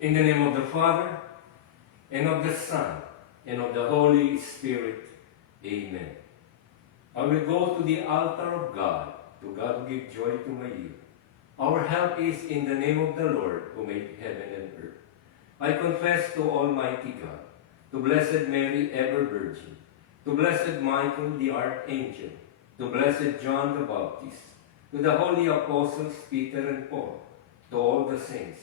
In the name of the Father, and of the Son, and of the Holy Spirit. Amen. I will go to the altar of God, to God who give joy to my ear. Our help is in the name of the Lord, who made heaven and earth. I confess to Almighty God, to Blessed Mary, ever Virgin, to Blessed Michael, the Archangel, to Blessed John the Baptist, to the holy apostles Peter and Paul, to all the saints,